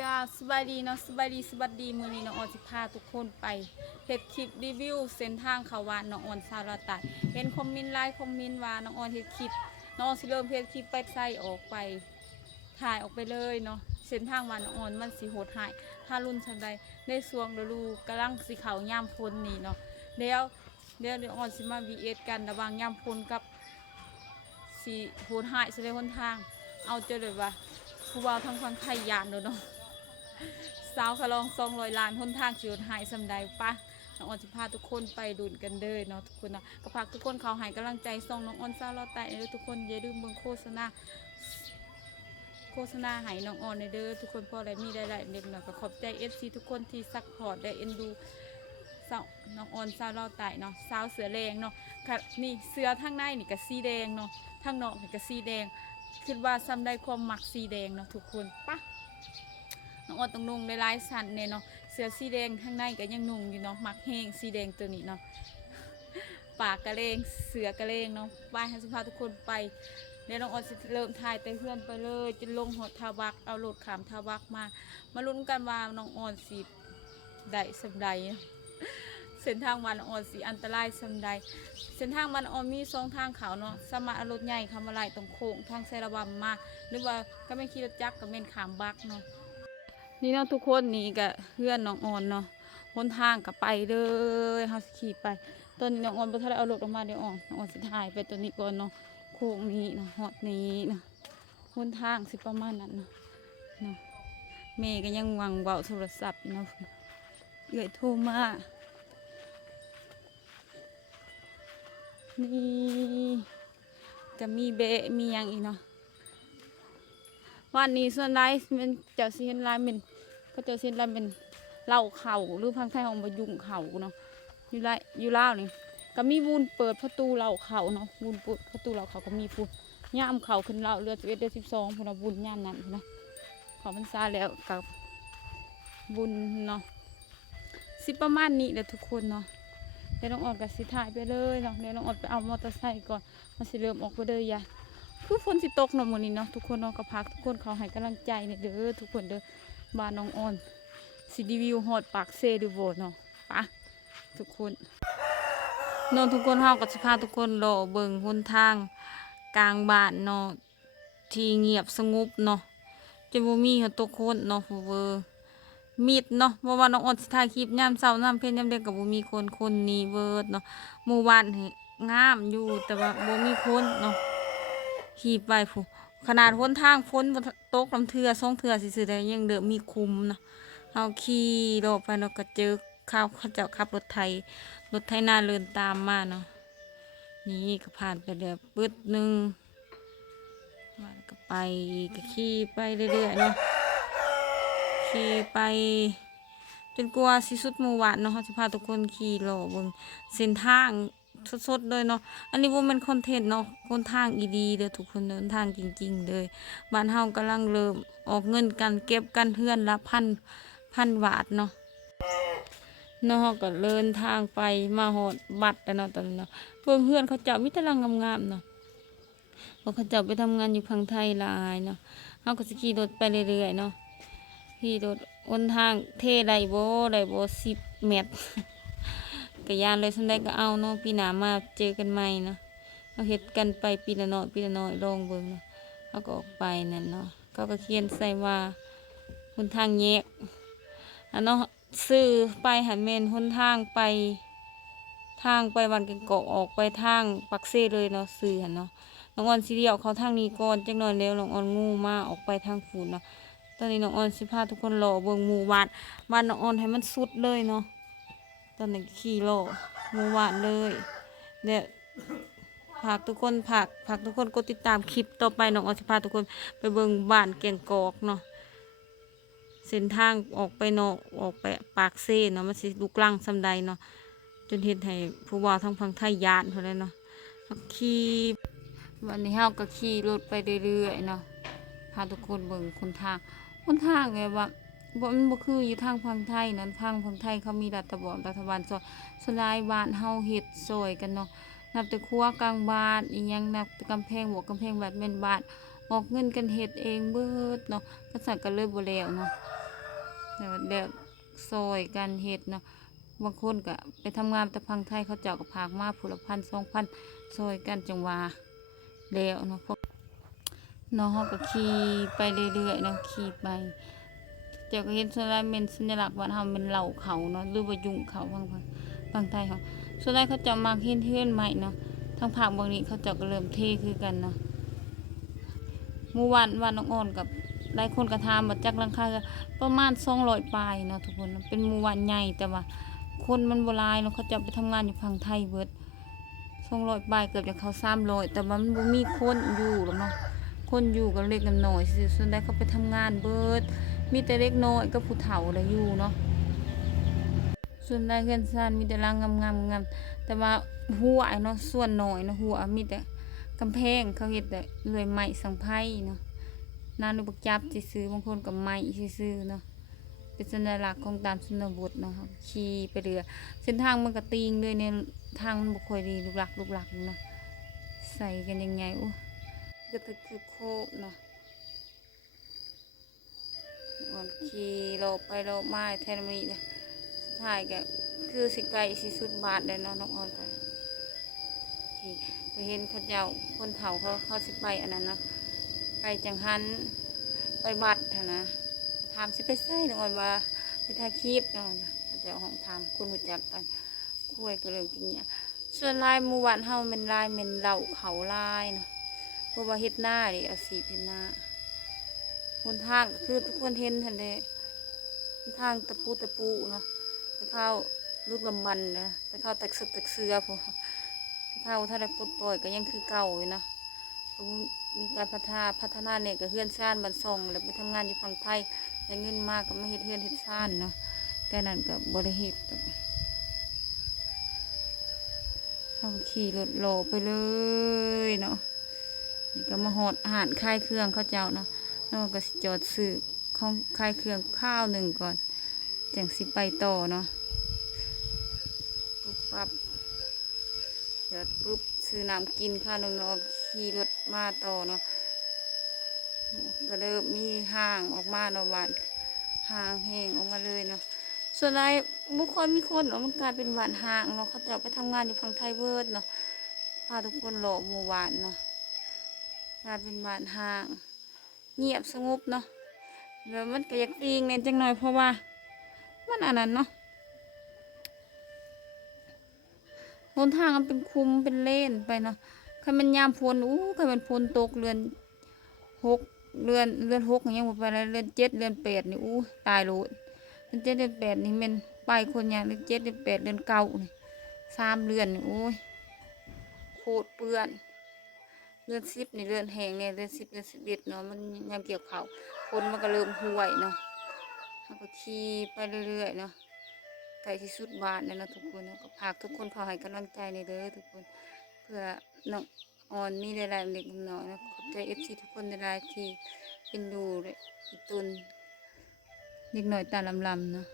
กาสบายดีเนาะสบายดีสวัสดีมื้อนี้น้องออนสิพาทุกคนไปเฮ็ดคลิปรีวิวเส้นทางเขาวานน้องออนซาวลาตายเห็นคอมเมนต์หลายคอมเมนต์ว่าน้องออนเฮ็ดคลิปน้องออนสิเริ่มเฮ็ดคลิปไปใส่ออกไปถ่ายออกไปเลยเนาะเส้นทางวานน้องออนมันสิโหดหายถ้ารุ่นชันใดในช่วงฤดูกำลังสิเข้ายามฝนนี่เนาะเดี๋ยวน้องออนสิมา VS กันระหว่างยามฝนกับสิโหดหายสิได้หนทางเอาเจอเลยว่าผู้บ่าวทั้งฝั่งไทยยานเด้อเนาะ สาวขลอง200 ล้านหนทางชีวิตหายสำใดปะน้องออนจะพาทุกคนไปดูดกันเด้อเนาะทุกคนเนาะก็ฝากทุกคนเขาให้กำลังใจส่งน้องออนซาลอตไตเด้อทุกคนอย่าลืมเบิ่งโฆษณาให้น้องออนเด้อทุกคนพออะไรมีได้เล็กหน่อยก็ขอบใจ FC ทุกคนที่ซัพพอร์ตได้เอ็นดูสาวน้องออนซาลอตไตเนาะสาวเสือแดงเนาะนี่เสือทั้งในนี่ก็สีแดงเนาะทั้งนอกนี่ก็สีแดงคิดว่าซ้ำได้ความหมักสีแดงเนาะทุกคนปะ น้องออนต้องนุ่งในลายสันเนี่ยเนาะเสื้อสีแดงข้างในก็ยังนุ่งอยู่เนาะมักแห้งสีแดงตัวนี้เนาะปากกระเลงเสือกระเลงเนาะไปให้สุภาพทุกคนไปเดี๋ยวน้องออนจะเริ่มถ่ายแต่เพื่อนไปเลยจะลงหอทาวักเอาโหลดขามทาวักมาลุ้นกันว่าน้องออนสีได้สำใดเส้นทางวันน้องออนสีอันตรายสำใดเส้นทางวันออนมี2ทางเขาเนาะสามารถเอารถใหญ่คำอะไรตรงโค้งทางไซระบัมมาหรือว่าก็ไม่ขี่รถจักรก็เป็นขามบักเนาะ นี่เนาะทุกคนนี่กับเพื่อนน้องออนเนาะหนทางกับไปเลยเฮาสิขี่ไปตอนนี้น้องออนบ่ทันได้เอารถออกมาเดี๋ยวน้องออนสิถ่ายไปตัวนี้ก่อนเนาะโค้งนี้เนาะฮอดนี้เนาะหนทางสิประมาณนั้นเนาะแม่ก็ยังวางเว้าโทรศัพท์เนาะเอื้อยโทรมานี่ก็มีเบะมีหยังอีกเนาะวันนี้ส่วนไรเป็นเจ้าสิเห็นลายเป็นก็เจ้าสิเห็นลายเป็นเหล่าเข่าหรือพังไทยของบยุงเข่าเนาะอยู่ล่าวนี่ก็มีวุ้นเปิดประตูเหล่าเข่าเนาะวุ้นเปิดประตูเหล่าเข่าก็มีพูย่ามเข่าขึ้นเหล่าเรือ11 เดือน 12พูนะวุ้นย่ามนั้นนะขอพรรษาแล้วกับวุ้นเนาะสิประมาณนี้เลยทุกคนเนาะเดี๋ยวน้องออดกับสิถ่ายไปเลยเนาะเดี๋ยวน้องออดไปเอามอเตอร์ไซค์ก่อนมันสิเริ่มออกไปเลยยะคือฝนสิตกเนาะมื้อนี้เนาะทุกคนเนาะก็พักทุกคนเขาให้กำลังใจเนี่ยเด้อทุกคนเด้อบ้านน้องออนสิรีวิวฮอดปากเซดูโบเนาะปะทุกคนเนาะทุกคนเฮาก็สิพาทุกคนรอเบิ่งหนทางกลางบ้านเนาะที่เงียบสงบเนาะจะบ่มีตกคนเนาะผู้เวอร์มิดเนาะเพราะว่าน้องออนสิถ่ายคลิปยามเช้ายามเพ็ญยามเด็กก็บ่มีคนนี้เวิร์ดเนาะหมู่บ้านนี่งามอยู่แต่ว่าบ่มีคนเนาะ ขี่ไปผู้ขนาดหนทางฝนบ่ตกลำเทือสองเทือซื่อๆได้ยังเดิมมีคุมนะเอาขี่รถไปเนาะก็เจอเขาเจ้าขับรถไถนาเดินตามมาเนาะนี่ก็ผ่านไปเดี๋ยวปึ๊ดหนึ่งว่าก็ไปก็ขี่ไปเรื่อยๆเนาะขี่ไปจนกลัวสิสุดหมู่บ้านเนาะเขาจะพาทุกคนขี่รอเบิ่งเส้นทางสดๆเลยเนาะอันนี้ว่ามันคอนเทนต์เนาะคนทางอีดีเด้อทุกคนเดินทางจริงๆเลยบ้านเฮากำลังเริ่มออกเงินกันเก็บกันเพื่อนละพันบาทเนาะเนาะก็เดินทางไปมาหอดบัตรแล้วเนาะตอนนี้เนาะเพื่อนเขาเจ้ามิตรลังงามๆเนาะเพราะเขาเจ้าไปทำงานอยู่พังไทยหลายเนาะเฮาก็สิขี่รถไปเรื่อยๆเนาะขี่รถอ้นทางเทได้บ่10 เมตรกะยานเลยสันได้ก็เอาเนาะปีหน้ามาเจอกันใหม่เนาะเอาเฮ็ดกันไปปีละน้อยลองเบิ่งเนาะเขาก็ออกไปนั่นเนาะเขาก็เขียนใส่ว่าหนทางแยกอันเนาะซื้อไปหันแม่นหนทางไปวันกันเกาะออกไปทางปักเซ่เลยเนาะซื้อหันเนาะน้องออนสิเดียวเขาทางนี้ก่อนจักหน่อยแล้วน้องออนงูมาออกไปทางฝุ่นเนาะตอนนี้น้องออนสิพาทุกคนรอเบิ่งหมู่บ้านน้องออนให้มันสุดเลยเนาะตอนนี้ขี่รอหมู่บ้านเลยเนี่ยฝากทุกคนทุกคนกดติดตามคลิปต่อไปน้องออนสิพาทุกคนไปเบิ่งบ้านแกงกอกเนาะเส้นทางออกไปนอกออกไปปากเซ่เนาะมันสิลุกลังซำใดเนาะจนเฮ็ดให้ผู้ว่าทั้งพังไทยยานเท่านั้นเนาะขี่วันนี้เฮาก็ขี่รถไปเรื่อยๆเนาะพาทุกคนเบิ่งคนทางไงว่ามันบ่คืออยู่ทางพังไทยนั้นทางพังไทยเขามีรัฐบาลสลายบ้านเฮาเฮ็ดซอยกันเนาะนับแต่ครัวกลางบ้านอีหยังนับแต่กำแพงบวกกำแพงแบบแม่นบ้าน ออกเงินกันเฮ็ดเองเบิดเนาะก็สั่งกันเลยบ่แล้วเนาะแบบซอยกันเฮ็ดเนาะบางคนก็ไปทำงานแต่พังไทยเขาเจ้าก็พากมาผู้ละ1,000 2,000ซอยกันจังว่าแล้วเนาะพวกเนาะเฮาก็ขี่ไปเรื่อยๆเนาะขี่ไปเจ้าก็เห็นส่วนหลายเป็นสัญลักษณ์บ้านเฮาเป็นเหล่าเขาเนาะหรือว่ายุงเขาพังไทยเฮาส่วนใหญ่เขาจะมักเฮ็ดเฮือนใหม่เนาะทางภาคบางนี้เขาเจ้าก็เริ่มเทคือกันเนาะเมื่อวานน้องอ่อนกับหลายคนก็ถามว่าจักหลังคาก็ประมาณ200ปลายเนาะทุกคนเป็นหมู่บ้านใหญ่แต่ว่าคนมันบ่หลายเนาะเขาจะไปทำงานอยู่ฝั่งไทยเบิด200ปลายเกือบจะเข้า300แต่ว่ามันบ่มีคนอยู่หรอกเนาะคนอยู่ก็เล็กน้อยซื่อส่วนใหญ่เขาไปทำงานเบิดมีแต่เล็กน้อยกับผู้เฒ่าได้อยู่เนาะส่วนใหญ่เฮือนซ่านมีแต่หลังงามๆแต่ว่าหัวเนาะส่วนน้อยเนาะหัวมีแต่กำแพงเขาเฮ็ดแต่เลื่อยไม้สังไผ่เนาะนานบักจับซื่อบางคนก็ไม้ซื่อเนาะเป็นสัญลักษณ์ของตามชนบทเนาะขี่ไปเรือเส้นทางมันก็ตีงเลยเนี่ยทางมันบ่ค่อยดีลูกหลักเนาะใส่กันยังไงโอ้ก็คือโคบเนาะอ่อนขี่โลไปโลมาแทนมีเนี่ยสุดท้ายก็คือสิไก่สิสุดบาทเลยเนาะน้องอ่อนก็ที่ไปเห็นเขาเจ้าคนเฒ่าเขาสิไปอันนั้นเนาะไปจังหันไปบัดนะถามสิไปใส่น้องอ่อนว่าไปถ่ายคลิปเนาะเขาเจ้าห้องถามคนรู้จักกันคุยกันเรื่องจริงเนี่ยส่วนลายหมู่บ้านเฮาเป็นลายเป็นเหล่าเขาลายเนาะเพราะว่าเฮ็ดหน้าดิเอาสีเป็นหน้าหนทางก็คือทุกคนเห็นทันเดหนทางตะปูเนาะไปเข้าลูกลำมันนะไปเข้าตักสึกตักเสือพวกไปเข้าถ้าได้ปลดปล่อยก็ยังคือเก่าอยู่นะก็มีการพัฒนาเนี่ยก็เฮือนซ่านบันส่งแล้วไปทำงานอยู่ฝั่งไทยได้เงินมากก็มาเฮ็ดเฮือนเฮ็ดซ่านเนาะแต่นั้นก็บ่ได้เฮ็ดเขาขี่รถโลไปเลยเนาะนี่ก็มาหอดอาหารค่ายเครื่องเขาเจ้าเนาะแล้วก็จอดซื้อของค่ายเครื่องข้าวหนึ่งก่อนจังสิไปต่อเนาะปุ๊บปั๊บจอดปุ๊บซื้อน้ำกินข้าวหนึ่งเนาะขี่รถมาต่อเนาะก็เริ่มมีห้างออกมาเนาะบ้านห้างแห้งออกมาเลยเนาะส่วนไรบุคคลมีคนเนาะมันกลายเป็นบ้านห้างเนาะเขาจะไปทำงานอยู่ฝั่งไทยเวิร์ดเนาะพาทุกคนหล่อหมู่บ้านเนาะกลายเป็นบ้านห้างเงียบสงบเนาะแล้วมันก็อยากตีงเนี่ยจังหน่อยเพราะว่ามันอันนั้นเนาะหนทางมันเป็นคุมเป็นเลนไปเนาะคันมันยามฝนคันมันฝนตก6เดือน6อย่างเงี้ยหมดไปแล้วเดือน7เดือน8นี่ตายโลดเดือน7เดือน8นี่มันไปคนอย่างเดือน7เดือน8เดือน9นี่3เดือนนี่โคตรเปื้อนเดือน10นี่เดือนแห้งเนี่ยเดือน10เดือน11เนาะมันยามเกี่ยวข้าวคนมันก็เริ่มห่วยเนาะเราก็ขี่ไปเรื่อยๆเนาะใกล้ที่สุดบ้านแล้วนะทุกคนนะก็พากทุกคนขอให้กำลังใจในเด้อทุกคนเพื่อน้องอ่อนมีหลายๆเด็กน้อยนะขอบใจFCทุกคนในรายที่เป็นดูเลยอีตุนเด็กหน่อยตาลำๆเนาะ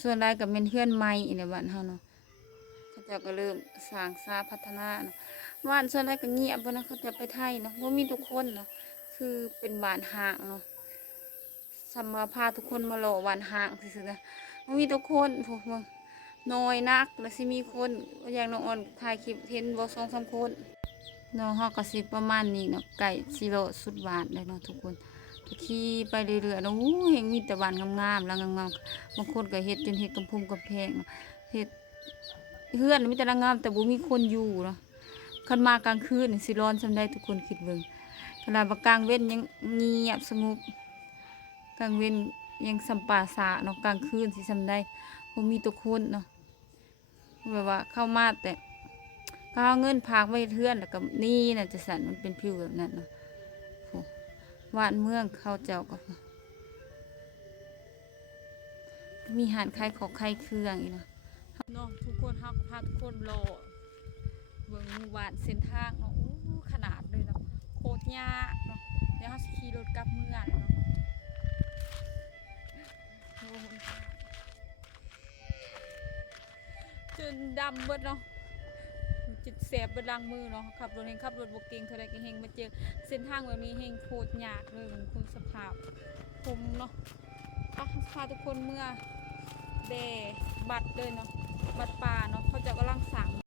ส่วนรายกับเป็นเพื่อนใหม่ในบ้านเฮาเนาะเขาจะก็เริ่มสร้างสาพัฒนาเนาะบ้านส่วนรายก็เงียบนะเขาจะไปไทยเนาะว่ามีทุกคนเนาะคือเป็นบ้านห่างเนาะสำหรับพาทุกคนมาหล่อบ้านห่างซื่อๆนะว่ามีทุกคนพวกมึงน้อยนักแล้วสิมีคนอย่างน้องอ่อนถ่ายคลิปเห็นบ่2-3คนน้องเฮาก็สิประมาณนี้เนาะไก่สิโลสุดหวานเลยเนาะทุกคนขี่ไปเรื่อยๆเนาะเห็นมีแต่บ้านงามๆแล้วงามๆบางคนก็เฮ็ดจนเฮ็ดกำพุงกำแพงเฮ็ดเฮือนมีแต่งามแต่บ่มีคนอยู่เนาะคันมากลางคืนสิร้อนซำใดทุกคนคิดเบิ่งขนาดว่ากลางเว้นยังเงียบสงบกลางเว้นยังสัมปาสะเนาะกลางคืนสิซำใดบ่มีทุกคนเนาะแบบว่าเข้ามาแต่ก็เอาเงินพากไว้เฮือนแล้วก็นี่น่ะจะสั่นมันเป็นผิวแบบนั้นเนาะวานเมืองเขาเจ้าก็มีหานขายของขายเครื่องอีกเนาะเนาะทุกคนเฮาก็พาทุกคนรอเบิ่งหมู่บ้านเส้นทางเนาะขนาดเลยเนาะโคตรยากเนาะเดี๋ยวเฮาสิขี่รถกลับเมืองเนาะจนดำเบิดเนาะจุด แสบเป็นลังมือเนาะขับรถเฮงขับรถบกเก่งเท่าไรก็เฮงมาเจอเส้นทางแบบนี้เฮงโคตรยากเลยมันคุณสภาพผมเนาะพาทุกคนเมื่อเดบัตรเลยเนาะบัตรป่าเนาะเขาจะกำลังสั่ง